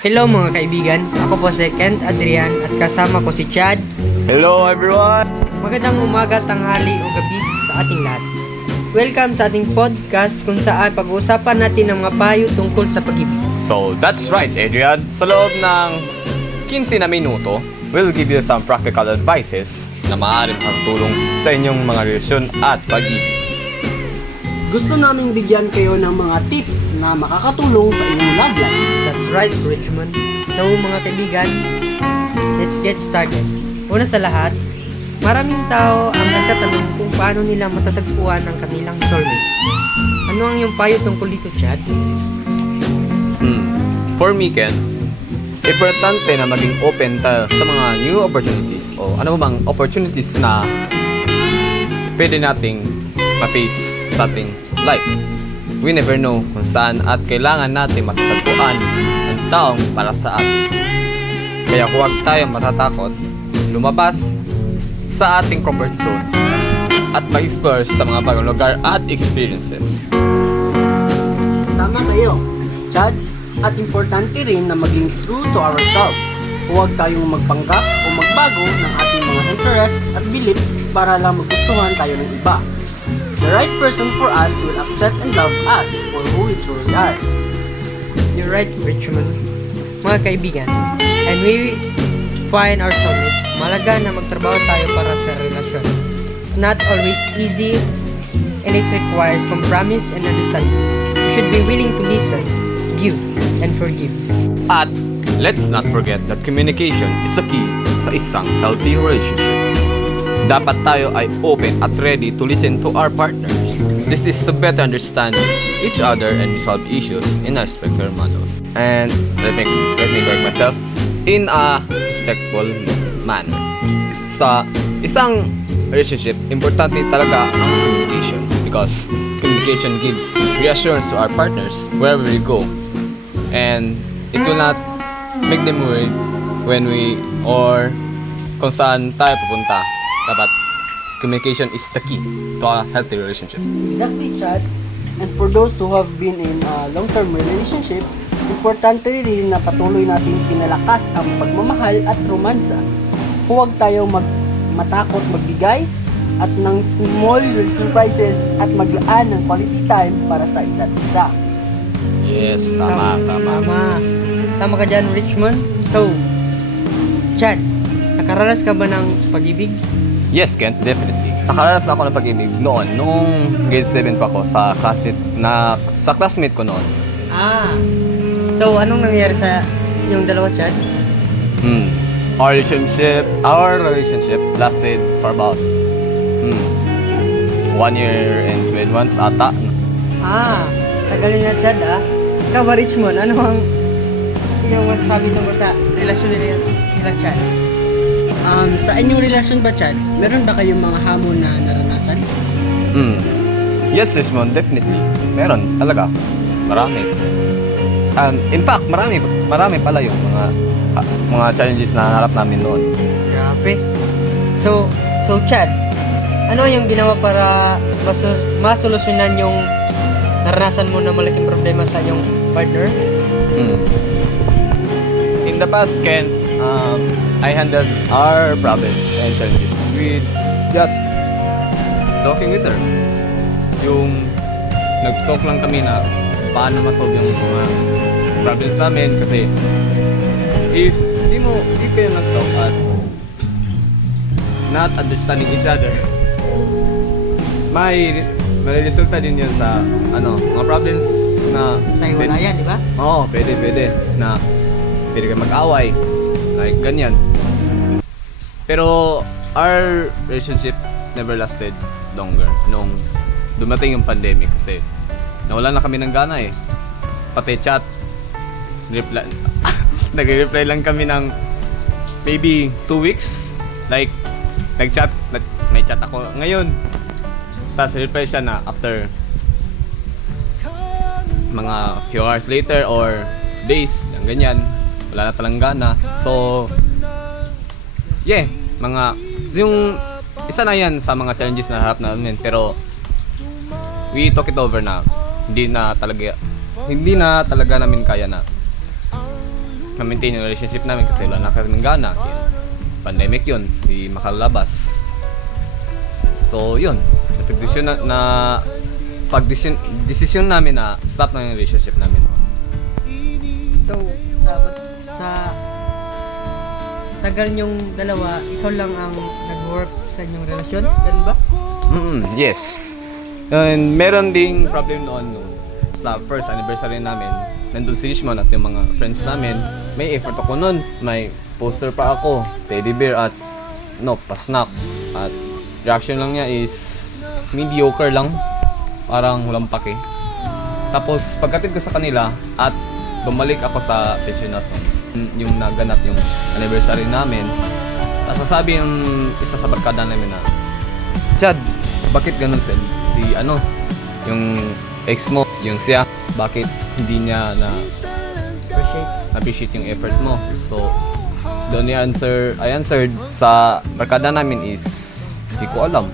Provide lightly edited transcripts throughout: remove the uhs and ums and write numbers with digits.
Hello mga kaibigan, ako po si Kent Adrian at kasama ko si Chad. Hello everyone! Magandang umaga, tanghali o gabi sa ating lahat. Welcome sa ating podcast kung saan pag-uusapan natin ang mga payo tungkol sa pag-ibig. So that's right Adrian, sa loob ng 15 na minuto, we'll give you some practical advices na maaaring makatulong sa inyong mga relasyon at pag-ibig. Gusto naming bigyan kayo ng mga tips na makakatulong sa inyong love life. That's right, Richmond. So mga kaibigan, let's get started. Una sa lahat, maraming tao ang nagtatanong kung paano nila matatagpuan ang kanilang soulmate. Ano ang iyong payo tungkol dito, Chad? For me, Ken, importante na maging open tayo sa mga new opportunities o ano bang opportunities na pwede nating ma-face sa ating life. We never know kung saan at kailangan natin matatagpuan ang taong para sa atin. Kaya huwag tayong matatakot lumabas sa ating comfort zone at mag-explore sa mga bagong lugar at experiences. Tama kayo, Chad. At importante rin na maging true to ourselves. Huwag tayong magpanggap o magbago ng ating mga interests at beliefs para lang magustuhan tayo ng iba. The right person for us will accept and love us for who we truly are. You're right, Richmond. Mga kaibigan, and we find our soulmates, malaga na magtrabaho tayo para sa relasyon. It's not always easy and it requires compromise and understanding. You should be willing to listen, give, and forgive. At let's not forget that communication is a key sa isang healthy relationship. Dapat tayo ay open at ready to listen to our partners. This is to better understand each other and resolve issues in a respectful manner. And let me correct myself, in a respectful manner. Sa isang relationship, importante talaga ang communication because communication gives reassurance to our partners wherever we go. And it will not make them worry when we or kung saan tayo pupunta. Dapat communication is the key to a healthy relationship. Exactly, Chad. And for those who have been in a long-term relationship, importante rin na patuloy natin pinalakas ang pagmamahal at romansa. Huwag tayo matakot magbigay at ng small surprises at maglaan ng quality time para sa isa't isa. Yes, tama. Tama ka dyan, Richmond. So, Chad, nakaranas ka ba ng pag-ibig? Yes, Kent, definitely. Nakaranas na ako ng pag-ibig noon, nung grade 7 pa ako sa classmate ko noon. So anong nangyari sa yung dalawa, Chad? Our relationship lasted for about 1 year and 7 months ata. Tagal na, Chad, Ikaw ba, Richmond? Ano ang iyong masasabi tungkol sa relasyon nila, Chad? Sa inyong relasyon ba, Chad, meron ba kayong mga hamon na naranasan? Yes, Richmond, definitely. Meron, talaga. Marami. In fact, marami pala yung mga challenges na harap namin noon. Grabe. So Chad, ano yung ginawa para masolusyonan yung naranasan mo na malaking problema sa iyong partner? In the past, Ken, I handled our problems and challenges with just talking with her. Yung nag-talk lang kami na paano masolve yung mga problems namin kasi if kayo nag-talk at not understanding each other, may resulta din yun sa mga problems na Sa hiwalayan, di ba? Oo, pwede na pwede kayo mag-away like ganyan. Pero our relationship never lasted longer nung dumating yung pandemic kasi nawalan na kami ng gana pati chat nag-reply lang kami ng maybe 2 weeks like nag-chat may chat ako ngayon tapos reply siya na after mga few hours later or days yung ganyan wala na talang gana so yung isa na yan sa mga challenges na harap namin pero we talk it over na hindi na talaga namin kaya na ma-maintain yung relationship namin kasi wala na kaming gana. Pandemic yun, hindi makalabas. So yun, napag-desisyon desisyon namin na stop na yung relationship namin. So, sa tagal nyong dalawa, ikaw lang ang nag-work sa inyong relasyon? Ganun ba? Yes. And meron ding problem noon sa first anniversary namin. Nandun si Richmond at yung mga friends namin. May effort ako noon. May poster pa ako, teddy bear at pa-snack. At reaction lang niya is mediocre lang. Parang walang pake. Tapos pagkatid ko sa kanila at bumalik ako sa pensionason. Yung naganap yung anniversary namin. Nasasabi yung isa sa barkada namin na, Chad, bakit ganun yung ex mo, yung siya, bakit hindi niya appreciate yung effort mo? So, doon I answered sa barkada namin is, hindi ko alam.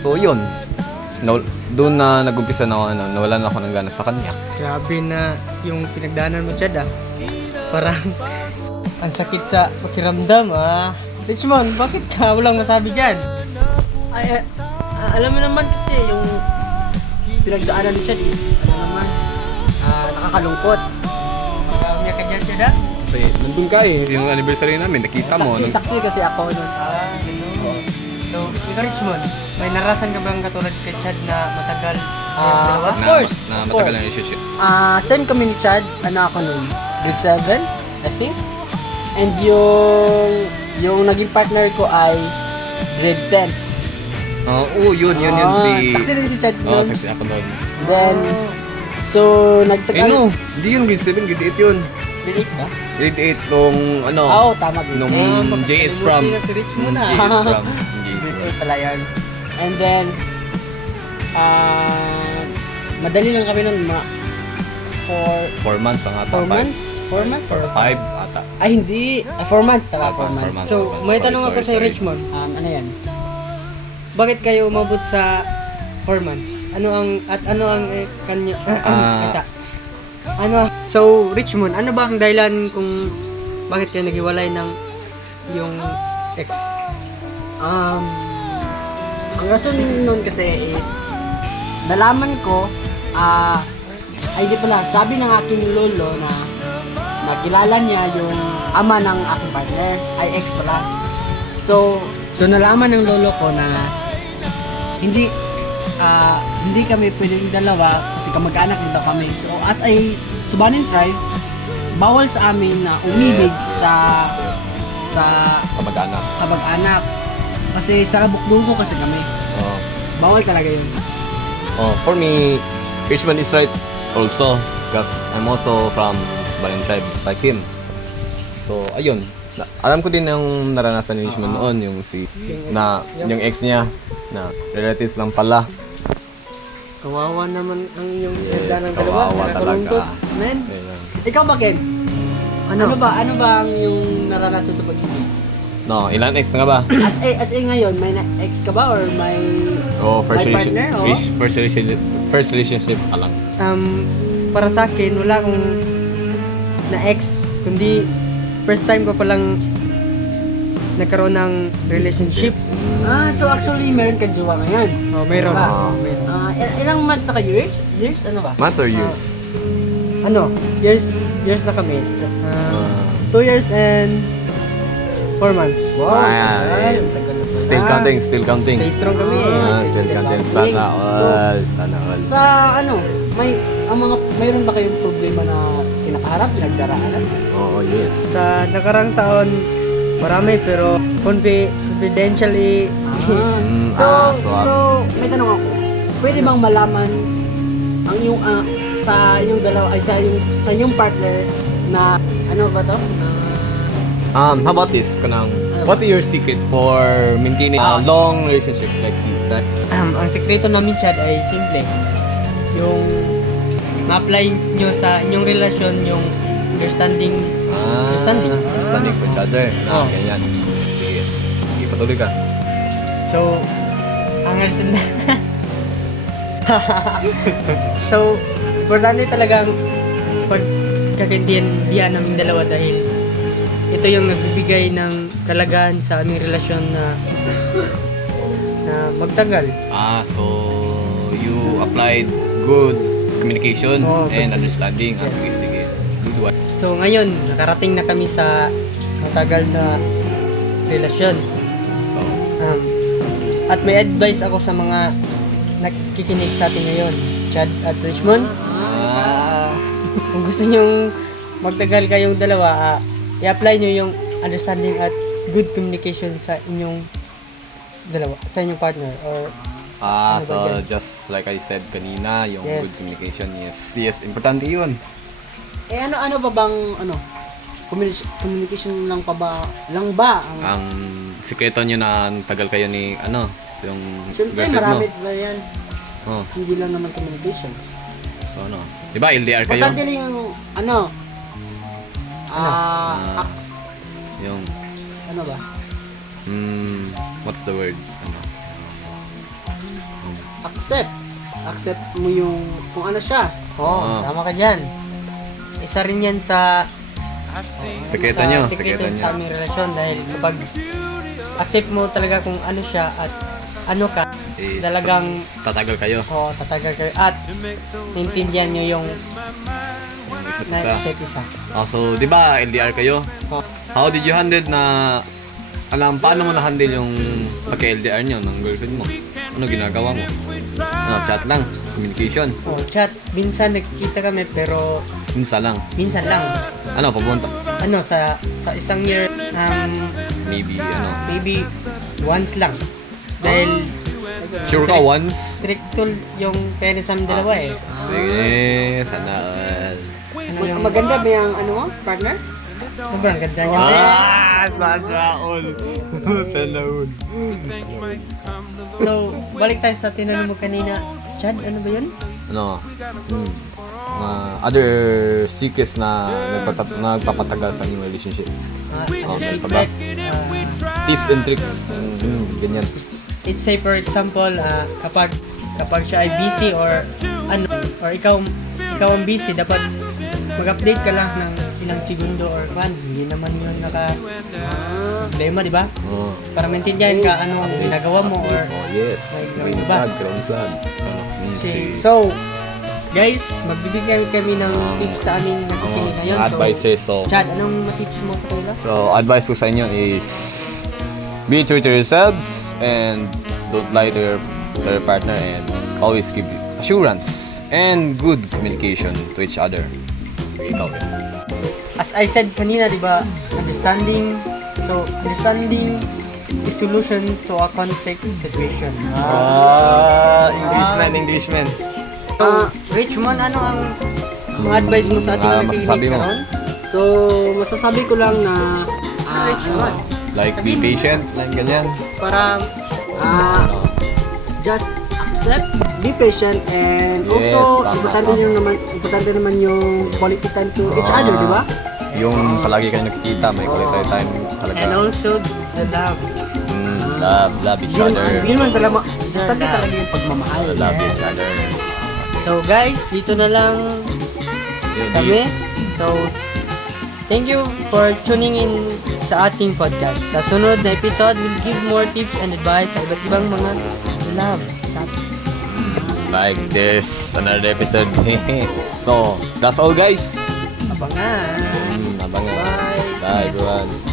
So, yun. Doon na nag-umpisa na nawala na ako ng gana sa kanya. Grabe na yung pinagdaanan mo, Chad, ah. Parang ang sakit sa pakiramdam, ah. Richmond, bakit ka walang masabi dyan? Alam mo naman kasi yung pinagdaanan ni Chad is, nakakalungkot. Umiyak ka dyan, Chad, ah? Kasi nandun ka yung anniversary namin, nakita mo. Saksi kasi ako nun. Ganun. So, ikaw, Richmond, may narasan ka bang katulad kay Chad na matagal? Of course. Na matagal na relationship. Same kami ni Chad, ako nun, grade 7, I think. And yung naging partner ko ay grade 10. Yun si... Saksi din si Chad nun. Saksi ako doon. Then, so, nagtagal... Hindi yun grade 7, grade 8 yun. Grade 8 ba? Grade 8 nung Tama. nung JS prom. Si Richmond, ah. JS prom. Grade 8 pala yan. And then, madali lang kami nun, mga 4 months ang ata. 4 months? 4 months or 5 ata. Ay, hindi. 4 months, 4 months. So, may tanong ako sa Richmond. Ano yan? Bakit kayo umabot sa 4 months? Ano ang kanyo kasa? So Richmond, ano ba ang dahilan kung bakit kayo naghiwalay ng yung ex? Ang rason nun kasi is nalaman ko hindi pala, sabi ng aking lolo na nakilala niya yung ama ng aking partner ay ex pala. So nalaman ng lolo ko na hindi kami pwedeng dalawa kasi kamag-anak din daw kami. So as a Subanin tribe, bawal sa amin na umibig sa kamag-anak. Kasi sa bukdugo kasi kami. Bawal talaga yun. For me, Richmond is right also because I'm also from Subanin tribe like him. So ayun, alam ko din yung naranasan ni Richmond noon, yung ex niya na relatives lang pala. Kawawa naman ang iyong Yes, ng dalawa. kawawa Nakakalungkot, talaga. men. Ikaw ba, Ken? Ano? Ano ba ang yung naranasan sa pag-ibig? No, ilan ex nga ba? As a ngayon, may ex ka ba or may First may relationship. partner? First relationship pa lang. Para sa akin, wala akong na-ex, kundi first time ko palang nagkaroon ng relationship. So actually, meron ka jowa ngayon. Mayroon. Diba? Ilang months na kayo? Years? Ano ba? Months or years? Years na kami. 2 years and 4 months. Ayan. Still counting. Stay strong kami Still counting. Sana all. Sa mayroon ba kayong problema na kinakaharap, pinagdaraanan? Oo, yes. Sa nakarang taon, marami pero confidentially. So, may tanong ako. Pwede bang malaman ang iyong sa inyong dalawa ay sa inyong partner na ano ba to? How about this? What's your secret for maintaining a long relationship like that? Ang sekreto namin, Chad, ay simple. Yung ma-apply nyo sa inyong relasyon yung understanding For each other. Ganyan. Sige. Sige, patuloy ka. So, ang understand So, importante talagang pag pagkakaintindihan naming dalawa dahil ito yung nagbibigay ng kalagahan sa aming relasyon na magtagal. So you applied good communication Oo, and good. understanding. Yes. Sige. Good one. So ngayon, nakarating na kami sa matagal na relasyon. So, At may advice ako sa mga nakikinig sa atin ngayon, Chad at Richmond. Kung gusto nyong magtagal kayong dalawa, i-apply nyo yung understanding at good communication sa inyong dalawa, sa inyong partner. Or Ano ba so yan? just like I said kanina, yung Yes. good communication, yes, importante yun. ano ba bang communication lang ba ang Ang sikreto nyo na tagal kayo ni, yung Siyempre girlfriend mo. marami ba yan, Oh, hindi lang naman communication. so diba LDR kayo? Importante rin yung Yung, ano ba? what's the word? Accept mo yung kung ano siya. tama ka dyan. Isa rin yan sa Sekreto nyo, sekreto sekreto sa nyo. aming relasyon dahil kapag accept mo talaga kung ano siya at ano ka, Is, talagang tatagal kayo. tatagal kayo at naintindihan nyo yung Yung isa't na isa. isa't isa. So, di ba, LDR kayo? Oh. How did you handle paano mo na-handle yung pagka-LDR nyo ng girlfriend mo? Ano ginagawa mo? Chat lang, communication, Chat, minsan nagkikita kami pero minsan lang. minsan lang. Papunta? Sa isang year, Maybe, maybe once lang. Dahil sure ka once? stricto yung fairness ng dalawa eh. Sige, sana all. Ano yung Maganda ba yung partner? sobrang ganda niya. Sana all. Sana all. So, balik tayo sa tinanong mo kanina. Chad, ano ba yun? Other secrets na nagpapatagal sa inyong relationship. Ano Okay, secret? Tips and tricks. Ganyan. Let's say for example, kapag siya ay busy or ikaw ang busy, dapat mag-update ka lang ng ilang segundo or hindi naman yun problema, di ba? Para maintindihan ka ano ang ginagawa mo or Yes. may Green iba. flag, ground flag. So, guys, magbibigay kami ng tips sa aming nakikinig ngayon. Mga advices. So, Chad, anong tips mo sa kanila? advice ko sa inyo is be true to yourselves and don't lie to your partner and always give assurance and good communication to each other. Sige, ikaw. As I said kanina, di ba, understanding is solution to a conflict situation. Englishman. So, Richmond, ano ang mga advice mo sa ating masasabi nakikinig mo? karon? So, masasabi ko lang na Like, be patient, like ganyan. Para just accept, be patient, and Yes, also tama. importante naman yung quality time to each other, di ba? Yung palagi kayo nakikita, may quality time talaga. and also the love. Love each Yun, other. yun man talaga, importante talaga yung pagmamahal. Love each other. So guys, dito na lang kami. So, thank you for tuning in sa ating podcast. Sa sunod na episode, we'll give more tips and advice sa iba't ibang mga love topics. Like there's another episode. So, that's all guys. Abangan! Abangan. Bye! Bye everyone.